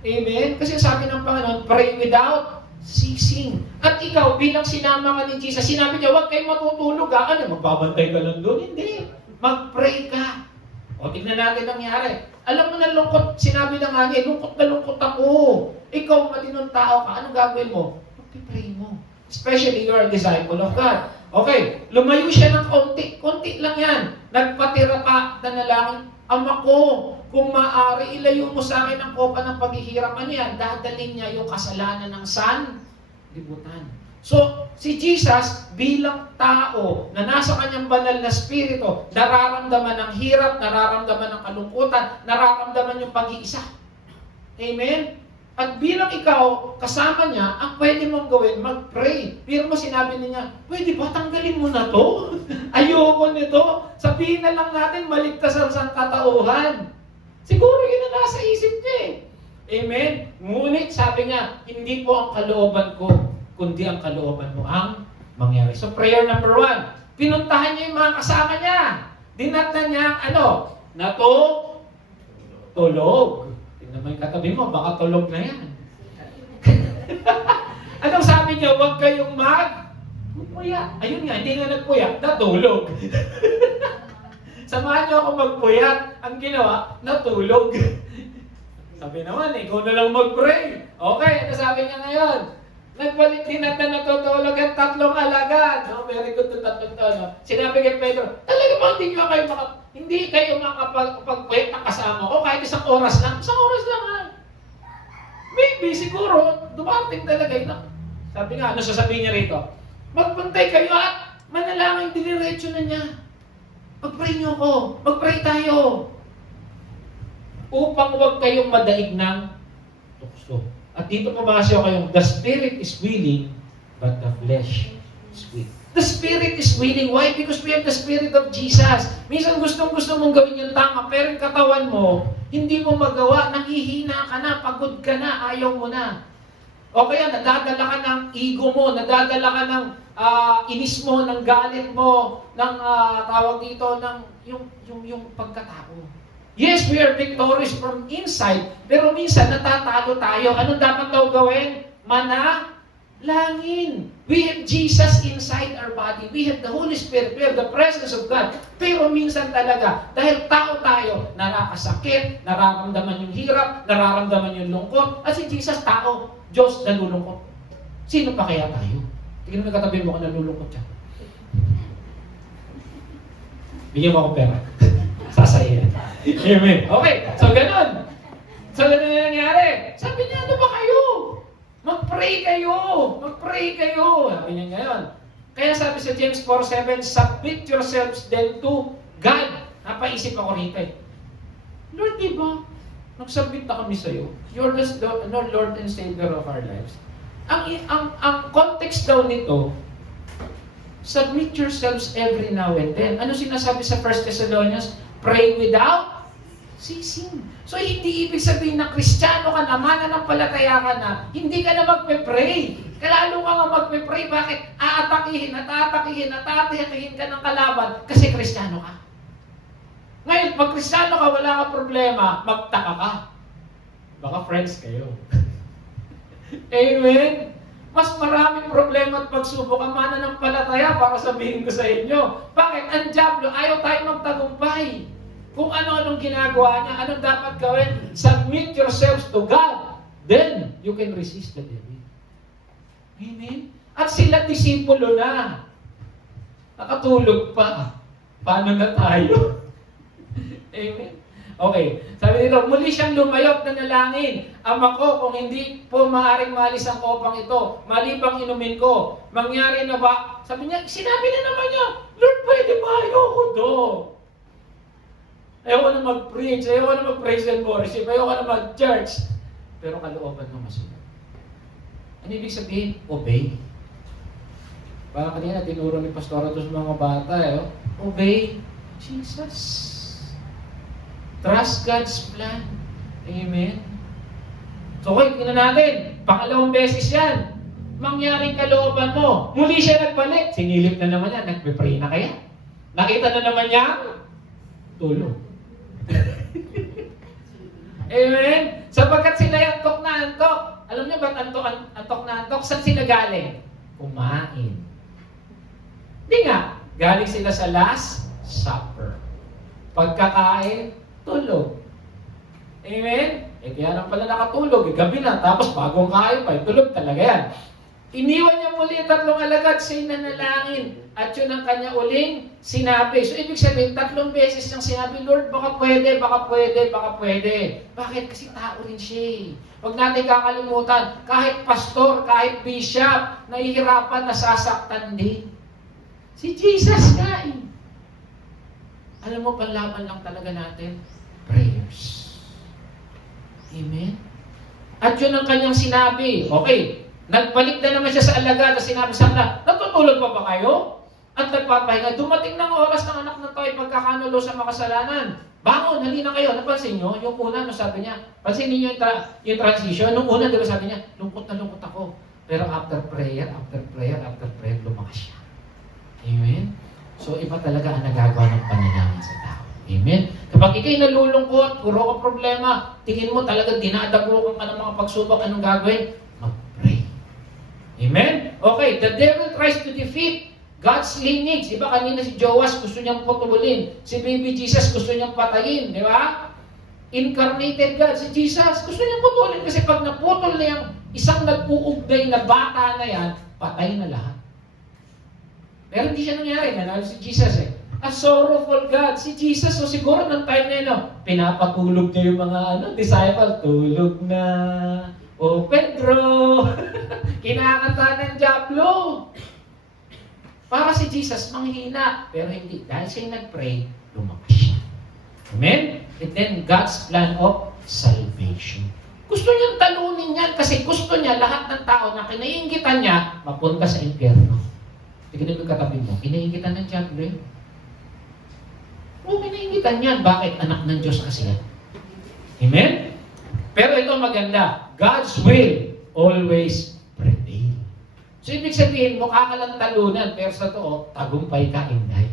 Amen? Kasi sabi ng Panginoon, pray without ceasing. At ikaw, bilang sinama ka ni Jesus, sinabi niya, huwag kayong matutulog ha. Ano, magbabantay ka lang doon? Hindi. Mag-pray ka. O, tignan natin ang nangyari. Alam mo na lungkot, sinabi na nga niya, lungkot na lungkot ako. Ikaw, matinong tao ka, anong gagawin mo? Mag-pray mo. Especially, you are a disciple of God. Okay, lumayo siya ng konti lang yan. Nagpatira pa, nanalangin, Ama ko, kung maaari, ilayo mo sa akin ang kopa ng paghihirap. Ano yan? Dadalhin niya yung kasalanan ng sanlibutan. So, si Jesus, bilang tao na nasa kanyang banal na spirito, nararamdaman ng hirap, nararamdaman ng kalungkutan, nararamdaman yung pag-iisa. Amen? At bilang ikaw, kasama niya, ang pwede mong gawin, mag-pray. Pero mo sinabi niya, pwede ba tanggalin mo na to? Ayoko nito. Sabihin na lang natin, maligtas ang sangkatauhan. Siguro yun na nasa isip niya eh. Amen? Ngunit sabi niya, hindi po ang kalooban ko, kundi ang kalooban mo ang mangyari. So prayer number 1, pinuntahan niya yung mga kasama niya. Dinatnan niya, tulog. Tingnan mo yung katabi mo, baka tulog na yan. Anong sabi niya? Huwag kayong magpuyat. Ayun nga, hindi nga nagpuyat, natulog. Samahan niyo ako magpuyat. Ang ginawa, natulog. Sabi naman, ikaw na lang mag-pray. Okay, ano sabi niya ngayon? Nagbalik din at natutulog ang 3 alagad. No, very good to 3 to. No? Sinabi kay Pedro, talaga ba hindi kayo makapag-puyat na kasama ko kahit 1 oras lang? 1 oras lang ha. Maybe, siguro, dumating talaga yun. Sabi nga, ano sasabihin niya rito? Magbantay kayo at manalangin, diniretso na niya. Mag-pray niyo ako. Mag-pray tayo. Upang huwag kayong madaig ng tukso. At dito pumasok kayong, the spirit is willing, but the flesh is weak. The spirit is willing. Why? Because we have the spirit of Jesus. Minsan gusto mong gawin yung tama, pero yung katawan mo, hindi mo magawa, nanghihina ka na, pagod ka na, ayaw mo na. O kaya nadadala ka ng ego mo, nadadala ka ng inis mo, ng galit mo, ng tawag dito, ng yung pagkatao. Yes, we are victorious from inside, pero minsan natatalo tayo. Anong dapat daw gawin? Manalangin. We have Jesus inside our body. We have the Holy Spirit. We have the presence of God. Pero minsan talaga, dahil tao tayo, nakakasakit, nararamdaman yung hirap, nararamdaman yung lungkot, at si Jesus tao, Diyos nalulungkot. Sino pa kaya tayo? Tingnan mo yung katabi mo kung nalulungkot siya. Bigyan mo ako pera. Sasaya. Amen. Okay, so ganun. So ganun yung nangyari. Sabi niya, ano ba kayo? Mag-pray kayo! Mag-pray kayo! Sabi niya ngayon. Kaya sabi sa James 4:7, submit yourselves then to God. napaisip ako rito eh. Lord, di ba? Nag-submit na kami sa'yo. You're the Lord and Savior of our lives. Ang context daw nito, submit yourselves every now and then. Ano sinasabi sa 1 Thessalonians? Pray without ceasing. So, hindi ibig sabihin na Kristiyano ka na, mananampalataya ka na, hindi ka na magpe-pray. Kalalo ka nga magpe-pray. Bakit? Aatakihin ka ng kalaban kasi Kristiyano ka. Ngayon, pag Kristiyano ka, wala ka problema, magtaka ka. Baka friends kayo. Amen? Mas maraming problema at pagsubok ang mananampalataya para sabihin ko sa inyo. Bakit? Ang diablo, ayaw tayo magtagumpay. Kung ano-anong ginagawa niya, anong dapat gawin? Submit yourselves to God. Then, you can resist the devil. Amen? At sila disipulo na. Nakatulog pa. Paano na tayo? Amen? Okay. Sabi nito, muli siyang lumayot na nalangin. Ama ko, kung hindi po maaaring malis ang kopang ito, malibang inumin ko, mangyari na ba? Sabi niya, sinabi na naman niya, Lord, pwede ba? Ayoko do. Ayoko na mag-preach, ayoko na mag-praise and worship, ayoko na mag-church. Pero kalooban mo masunod. Ano ibig sabihin? Obey. Parang kanina, tinuro ni Pastora to sa mga bata, obey Jesus. Trust God's plan. Amen? So, okay, tingnan natin. Pangalawang beses yan. Mangyaring kalooban mo. Muli siya nagbalik. Sinilip na naman yan. Nagpe-pray na kaya? Nakita na naman niya? Tulog. Amen? Sapagkat sila antok na antok. Alam niyo ba't antok na antok? Saan sila galing? Kumain. Hindi nga. Galing sila sa Last Supper. Pagkakain, tulog. Amen? Kaya lang pala nakatulog. Gabi na. Tapos bagong kain pa. Tulog talaga yan. Iniwan niya muli 3 alagad. Siya'y nanalangin. At yun ang kanya uling sinabi. So, ibig sabihin, 3 beses niyang sinabi, Lord, baka pwede. Bakit? Kasi tao rin siya. Huwag natin kakalimutan. Kahit pastor, kahit bishop, nahihirapan, nasasaktan din. Si Jesus nga eh. Alam mo, panlaban lang talaga natin, prayers. Amen? At yun ang kanyang sinabi. Okay, nagbalik na naman siya sa alagad at sinabi sa kanila, natutulog pa ba kayo? At nagpapahinga, dumating ng oras ng anak ng tao ay pagkakanulo sa makasalanan. Bangon, halina kayo. Napansin nyo? Yung una, no, sabi niya, pansin niyo yung transition. Nung una, di ba sabi niya, lungkot na lungkot ako. Pero after prayer, lumakas siya. Amen? So, iba talaga ang nagagawa ng panalangin sa tao. Amen? Kapag ikay nalulungkot, puro ka problema, tingin mo talaga dinadabukan ka ng mga pagsubok, anong gagawin? Mag-pray. Amen? Okay, the devil tries to defeat God's lineage. Diba kanina si Joas gusto niyang putulin. Si baby Jesus gusto niyang patayin. Di ba? Incarnated God, si Jesus gusto niyang putulin kasi pag naputol na yung isang nag-uugnay na bata na yan, patay na lahat. Pero hindi siya nangyari. Nanalo si Jesus eh. A sorrowful God. Si Jesus, so siguro ng time na yun, pinapatulog niya yung mga disciple. Tulog na. O Pedro. Kinakanta ng diablo. Para si Jesus, manghina. Pero hindi. Dahil siya nag-pray, lumakas siya. Amen? And then, God's plan of salvation. Gusto niyang talunin yan kasi gusto niya lahat ng tao na kinaiingitan niya, mapunta sa impyerno. Tignan mo katabi mo, kinaiingitan ng diablo eh. Oo, kinaiingitan yan. Bakit? Anak ng Diyos kasi yan. Amen? Pero ito maganda. God's will always prevail. So, ibig sabihin, mukha ka lang talunan, pero sa totoo, tagumpay ka, inday.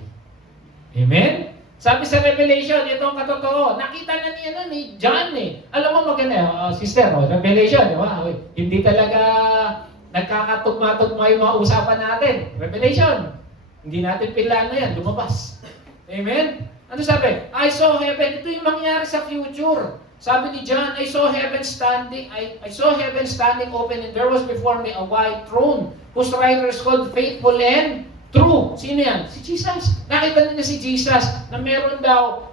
Amen? Sabi sa Revelation, ito ang katotoo. Nakita na niya ni John eh. Alam mo maganda, sister, Revelation, di ba? Hindi talaga nagkakatugma-tugma yung mga usapan natin. Revelation. Hindi natin pilaan na yan, lumabas. Amen? Ano sabi? I saw heaven. Ito yung mangyari sa future. Sabi ni John, I saw heaven standing open, and there was before me a white throne, whose rider is called Faithful and True. Sino yan? Si Jesus. Nakita niya si Jesus na meron daw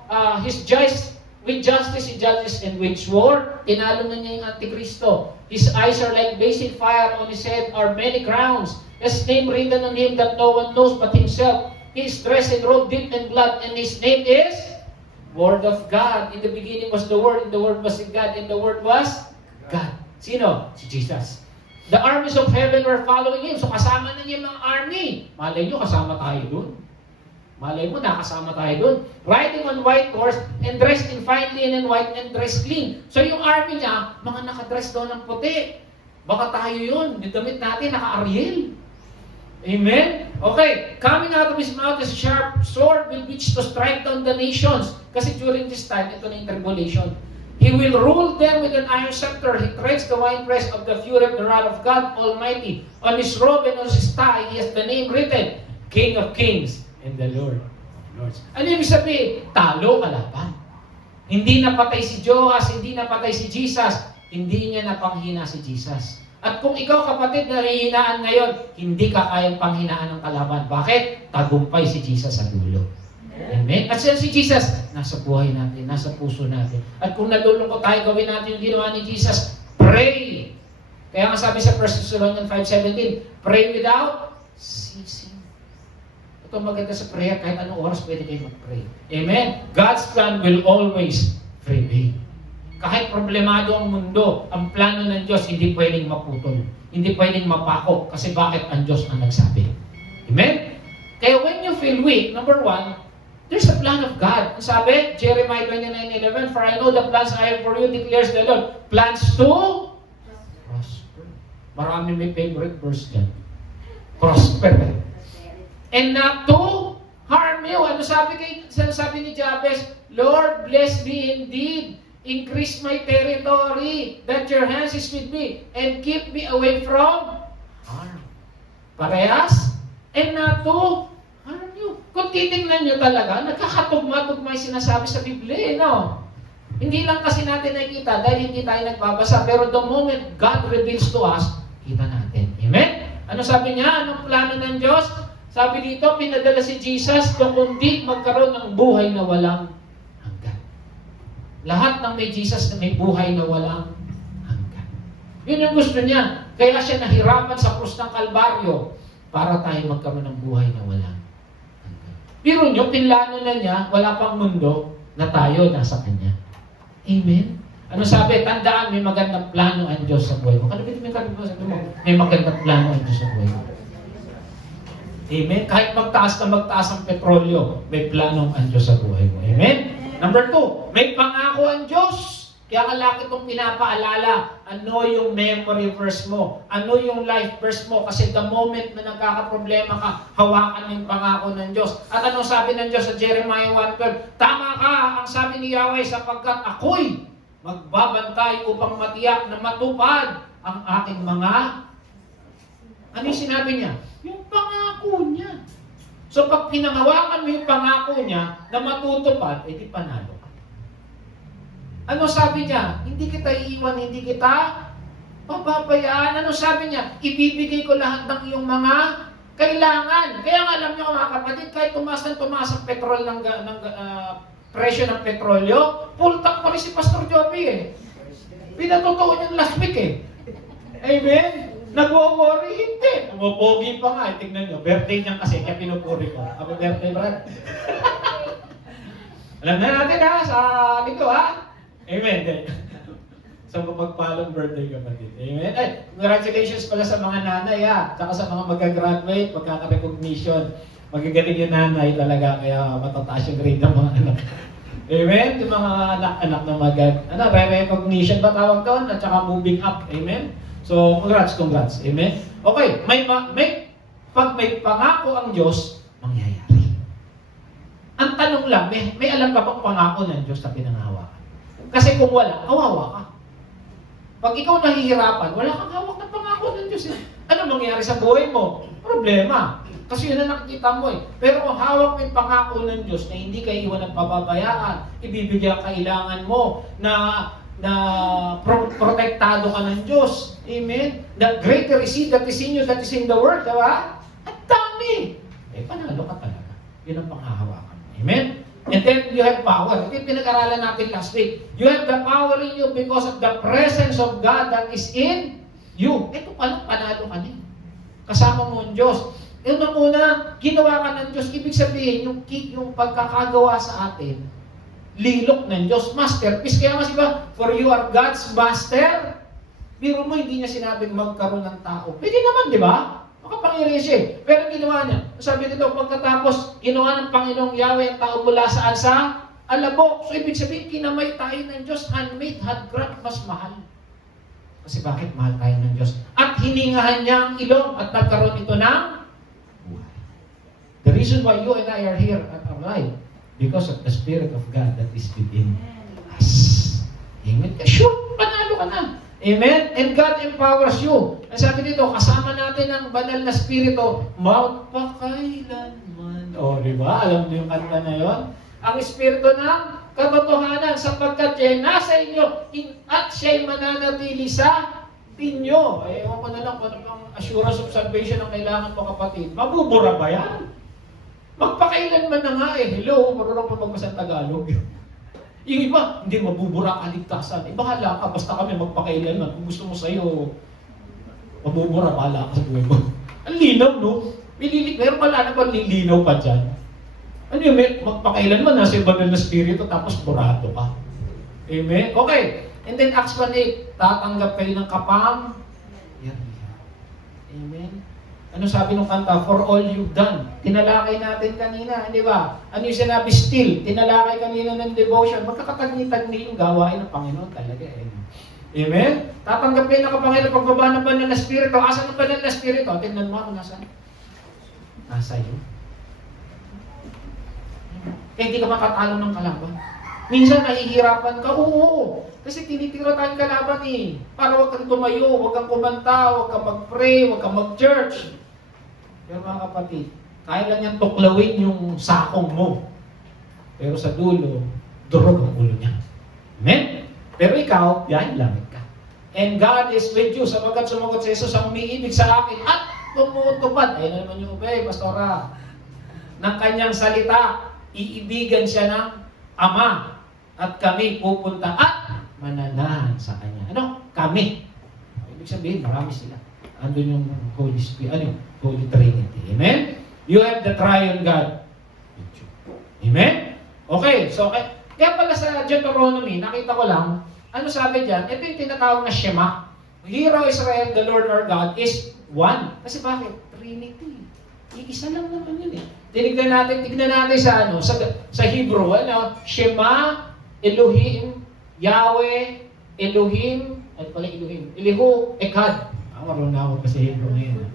with justice he judges and wage war. Tinalo na niya yung Antikristo. His eyes are like blazing fire, on his head are many crowns. His name written on him that no one knows but himself. He is dressed in robe dipped in blood, and his name is Word of God. In the beginning was the Word, and the Word was in God, and the Word was God. Sino? Si Jesus. The armies of heaven were following Him. So kasama na niya yung mga army. Malay nyo, kasama tayo dun. Malay mo, nakasama tayo dun. Riding on white horse and dressed in fine linen white and dressed clean. So yung army niya, mga nakadress daw ng puti. Baka tayo yun. Yung damit natin, naka-Ariel. Amen? Okay. Coming out of His mouth is a sharp sword with which to strike down the nations. Kasi during this time, ito na yung tribulation. He will rule them with an iron scepter. He treads the winepress of the fury of the wrath of God Almighty. On his robe and on his thigh, he has the name written, King of Kings and the Lord of Lords. Ano ibig sabihin? Talo kalaban. Hindi napatay si Joas, hindi napatay si Jesus, hindi niya napanghina si Jesus. At kung ikaw kapatid na nahihinaan ngayon, hindi ka kayang panghinaan ng kalaban. Bakit? Tagumpay si Jesus sa dulo. Amen? At si Jesus, nasa buhay natin, nasa puso natin. At kung nalulungkot tayo, gawin natin yung ginawa ni Jesus, pray. Kaya nga sabi sa 1 Thessalonians 5:17, pray without ceasing. Ito maganda sa prayer, kahit anong oras pwede kayo mag-pray. Amen? God's plan will always prevail. Kahit problemado ang mundo, ang plano ng Diyos hindi pwedeng maputol. Hindi pwedeng mapako. Kasi bakit ang Diyos ang nagsabi? Amen? Kaya when you feel weak, number one, there's a plan of God. Ang sabi, Jeremiah 29:11, for I know the plans I have for you, declares the Lord. Plans to prosper. Marami may favorite verse dyan. Prosper. And not to harm you. Ano sabi ni Jabez? Lord, bless me indeed. Increase my territory, that your hands is with me, and keep me away from harm. Parehas? And not to harm you. Kung titingnan nyo talaga, nagkakatugma-tugma yung sinasabi sa Biblia, no? Hindi lang kasi natin nakikita dahil hindi tayo nagbabasa, pero the moment God reveals to us, kita natin. Amen? Ano sabi niya? Anong plano ng Diyos? Sabi dito, pinadala si Jesus kung kundi magkaroon ng buhay na walang hanggan. Lahat ng may Jesus na may buhay na walang hanggan. Yun yung gusto niya. Kaya siya nahirapan sa krus ng Kalbaryo para tayo magkaroon ng buhay na walang hanggan. Pero nyo, pinlano na niya, wala pang mundo, na tayo nasa Kanya. Amen? Ano sabi? Tandaan, may magandang plano ang Diyos sa buhay mo. Kalabit mo mo, may magandang plano ang Diyos sa buhay mo. Amen? Kahit magtaas ang petrolyo, may plano ang Diyos sa buhay mo. Amen? Number 2, may pangako ang Diyos. Kaya kalaki itong pinapaalala, ano yung memory verse mo? Ano yung life verse mo? Kasi the moment na nagkakaproblema ka, hawakan mo yung pangako ng Diyos. At ano sabi ng Diyos sa Jeremiah 1:12? Tama ka, ang sabi ni Yahweh, sapagkat ako'y magbabantay upang matiyak na matupad ang aking mga... Ano yung sinabi niya? Yung pangako niya. So pag pinangawakan mo yung pangako niya na matutupad, edi panalo ka. Ano sabi niya? Hindi kita iiwan, hindi kita pababayaan. Ano sabi niya? Ibibigay ko lahat ng iyong mga kailangan. Kaya nga alam niyo mga kapatid, kahit tumaas ang petrol ng presyo ng petrolyo, full tank pa rin si Pastor Joby eh. Pinatotoo niyang last week eh. Amen? Nag-worry, hindi. Umupogi pa nga. Tingnan nyo. Birthday niyan kasi, kaya pinupuri ko. Happy birthday, Brad. Alam na natin ha, sa dito ha. Amen. Sa mapagpalang birthday kapatid. Amen. Ay, congratulations pala sa mga nanay ha. Tsaka sa mga mag-graduate, magkaka-recognition. Magagaling yung nanay talaga, kaya matataas yung grade ng mga anak. Amen? Yung mga anak-anak na re-recognition ba tawag doon? At saka moving up. Amen? So, congrats. Amen? Okay, pag may pangako ang Diyos, mangyayari. Ang tanong lang, may alam ka bang pangako ng Diyos na pinangahawakan? Kasi kung wala, kawawa ka. Pag ikaw nahihirapan, wala kang hawak ng pangako ng Diyos. Ano mangyayari sa buhay mo? Problema. Kasi yun ang nakikita mo eh. Pero kung hawak mo yung pangako ng Diyos na hindi ka iwan ng pababayaan, ibibigay ang kailangan mo na protektado ka ng Diyos. Amen? The greater is He that is in you, that is in the world. Diba? At dami. Eh, panalo ka talaga. Yun ang panghahawakan mo. Amen? And then, you have power. Ito yung pinag-aralan natin last week. You have the power in you because of the presence of God that is in you. Ito palang panalo ka niya. Kasama mo ang Diyos. Yung una, ginawa ka ng Diyos. Ibig sabihin, yung pagkakagawa sa atin, lilok ng Diyos. Masterpiece. Kaya mas diba, for you are God's master. Biro mo, hindi niya sinabing magkaroon ng tao. Pwede naman, di ba? Makapangyarihan siya. Pero ginawa niya. Sabi nito, pagkatapos, ginawa ng Panginoong Yahweh ang tao mula saan sa alabok. So, ibig sabihin, kinamay tayo ng Diyos, handmade, handcraft, mas mahal. Kasi bakit mahal tayo ng Diyos? At hiningahan niya ang ilong at nagkaroon ito ng buhay. The reason why you and I are here at our life, because of the Spirit of God that is within us. Amen? Sure, panalo ka na. Amen? And God empowers you. Ang sabi dito, kasama natin ang banal na Espiritu, magpakailanman. O, di ba? Alam niyo yung kanta na yon? Ang Espiritu ng katotohanan sapagkat siya nasa inyo at siya'y mananatili sa inyo. Eh, ewan ko na lang kung ano bang assurance of salvation ang kailangan mo, kapatid. Mabubura ba yan? Magpakailanman na nga eh. Hello, marunong pa magbasa ng Tagalog. Yung iba, hindi mabubura kaligtasan. Eh, bahala ka, basta kami magpakailanman. Kung gusto mo sa'yo, mabubura, bahala ka sa buhay mo. Ang linaw, no? Meron pala na ba nilinaw pa dyan? Ano yung magpakailanman, nasa yung banal na spirito, tapos burado ka. Amen? Okay. And then Acts 1:8, tatanggap kayo ng kapam. Amen? Ano sabi ng kanta? For all you've done. Tinalakay natin kanina, di ba? Ano yung sinabi? Still. Tinalakay kanina ng devotion. Magkakatagni-tagni yung gawain ng Panginoon talaga. Amen? Tatanggap kayo ng kapangyarihan pagbaba ng banal na spirito. Asan ang banal na spirito? Tingnan mo ako nasaan. Nasa iyo. Kaya hindi ka makatalo ng kalaban. Minsan nahihirapan ka, oo. Kasi tinitira tayong kalaban eh. Para huwag kang tumayo, huwag kang kumanta, huwag kang mag-pray, huwag kang mag-church. Pero mga kapatid, kaya lang niyang tuklawin yung sakong mo. Pero sa dulo, durog ang ulo niya. Amen? Pero ikaw, yan langit ka. And God is with you. Sapagkat sumagot sa Jesus ang umiibig sa akin at tumutupad. Ayun na naman yung ubay, Pastora. Ng kanyang salita, iibigan siya ng Ama at kami pupunta at mananahan sa Kanya. Ano? Kami. Ibig sabihin, marami sila. Andun yung Holy Spirit, ano yung Holy Trinity. Amen? You have the triune God with you. Amen? Okay, so kaya pala sa Deuteronomy, nakita ko lang, ano sabi dyan? Ito yung tinatawag na Shema. Hear, O Israel, the Lord our God is one. Kasi bakit? Trinity. Iisa lang naman yun eh. Tignan natin sa Hebrew, Shema, Elohim, Yahweh, Elohim, Elihu, Echad. Marunong na ako kasi Hebrew ngayon.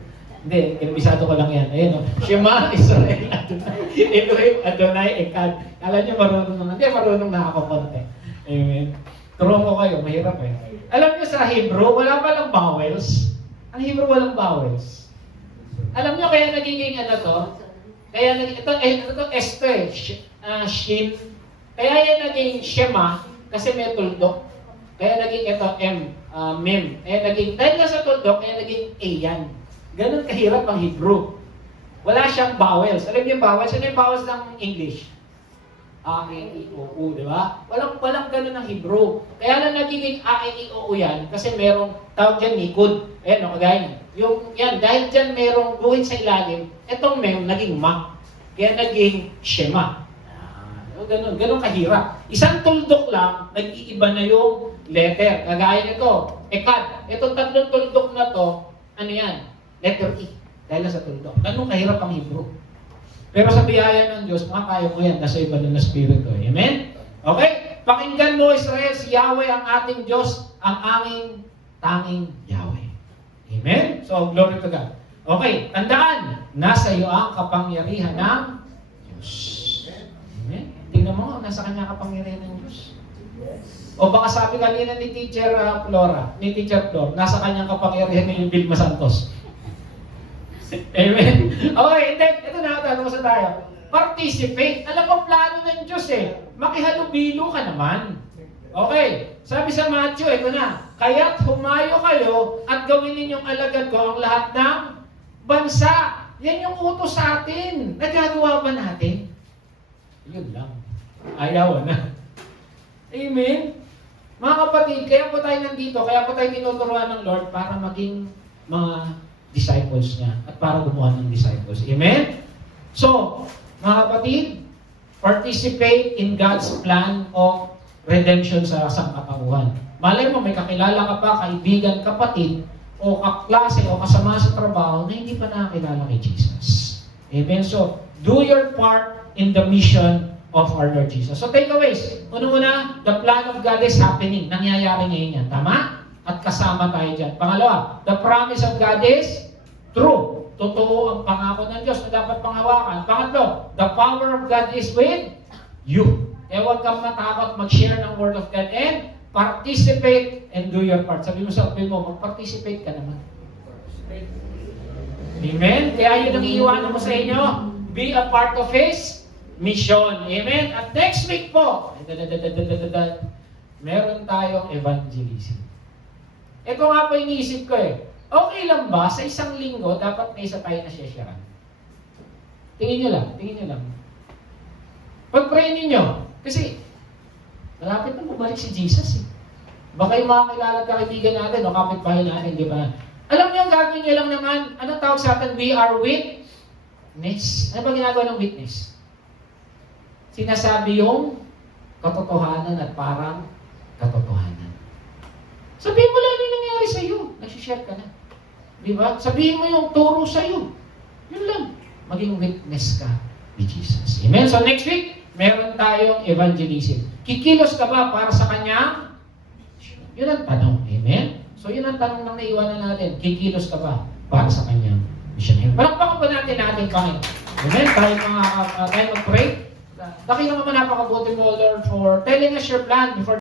Hindi, kinabisado ko lang yan. Ayan, Shema, Israel, Adonai, Elohim, Adonai, Echad. Kala niyo marunong na. Hindi, marunong na ako konti. Amen. Turuan ko kayo, mahirap eh. Alam niyo sa Hebrew, wala palang vowels. Ang Hebrew walang vowels. Alam niyo kaya nagiging ano to? Kaya ito esto eh, shin. Kaya yan naging shema kasi may tuldok. Kaya naging ito mem. Kaya naging, dahil nga sa tuldok, kaya naging a yan. Ganun kahirap ang Hebrew. Wala siyang vowels. Alam niyo yung vowels? Ano yung vowels ng English? A, E, I, O, U, di ba? Walang ganun ng Hebrew. Kaya na nagiging A, E, I, O, U yan kasi merong tawag dyan nikod. Ayan, no, kagaya niya. Yan, dahil dyan merong guhit sa ilalim, etong mem naging ma. Kaya naging shema. Ganun kahirap. Isang tuldok lang, nag-iiba na yung letter. Kagaya nito, ekad. Itong tatlong tuldok na to, ano yan? Letter E. Dahil na sa tuldok. Ganun kahirap ang Hebrew. Pero sa biyaya ng Diyos, makakaya mo yan. Nasa iba na Espiritu. Amen? Okay? Pakinggan mo, Israel, si Yahweh ang ating Diyos, ang aming tanging Yahweh. Amen? So, glory to God. Okay, tandaan, nasa iyo ang kapangyarihan ng Diyos. Amen? Tingnan mo, nasa kanya kapangyarihan ng Diyos. O baka sabi kanina ni Teacher Flora, nasa kanyang kapangyarihan yung Vilma Santos. Amen? Okay, ito na, tanong sa tayo. Participate. Alam mo, plano ng Diyos eh. Makihalubilo ka naman. Okay, sabi sa Matthew, ito na. Kaya't humayo kayo at gawin ninyong alagad ko ang lahat ng bansa. Yan yung utos sa atin. Nagagawa ba natin? Yun lang. Ayaw na. Amen? Mga kapatid, kaya po tayo nandito, kaya po tayo tinuturuan ng Lord para maging mga disciples niya at para gumawa ng disciples. Amen? So, mga kapatid, participate in God's plan of redemption sa sangkatauhan. Malay mo, may kakilala ka pa, kaibigan, kapatid, o kaklase, o kasama sa trabaho na hindi pa nakakilala kay Jesus. Amen? So, do your part in the mission of our Lord Jesus. So, takeaways. Una-una, the plan of God is happening. Nangyayari ngayon yan. Tama? At kasama tayo dyan. Pangalawa, the promise of God is true. Totoo ang pangako ng Diyos na dapat panghawakan. Pangatlo, the power of God is with you. Kaya huwag kang matakot mag-share ng Word of God and participate and do your part. Sabi mo sa apel mo, mag-participate ka naman. Amen? Kaya yun ang iiwanan mo sa inyo. Be a part of His mission. Amen? At next week po, meron tayong evangelism. Ito nga po iniisip ko okay lang ba sa isang linggo dapat may isa tayo na share-sharean? Tingin nyo lang. Pag-pray ninyo, kasi malapit na bumalik si Jesus Baka yung mga kilala at kaibigan natin o kapitbahay natin, di ba? Alam niyo, gagawin niyo lang naman, anong tawag sa atin? We are witness. Ano ba ginagawa ng witness? Sinasabi yung katotohanan at parang katotohanan. Sabihin mo lang ano yung nangyari sa'yo. Nagsishare ka na. Di ba? Sabihin mo yung turo sa'yo. Yun lang. Maging witness ka ni Jesus. Amen? So next week, meron tayong evangelism. Kikilos ka ba para sa Kanya? Yun ang tanong. Amen? So yun ang tanong na naiwanan natin. Kikilos ka ba para sa Kanyang mission? Palakpakan ba natin Panginoon? Amen? Tayo mag-pray. Daki naman napakabuti mo, Lord, for telling us your plan before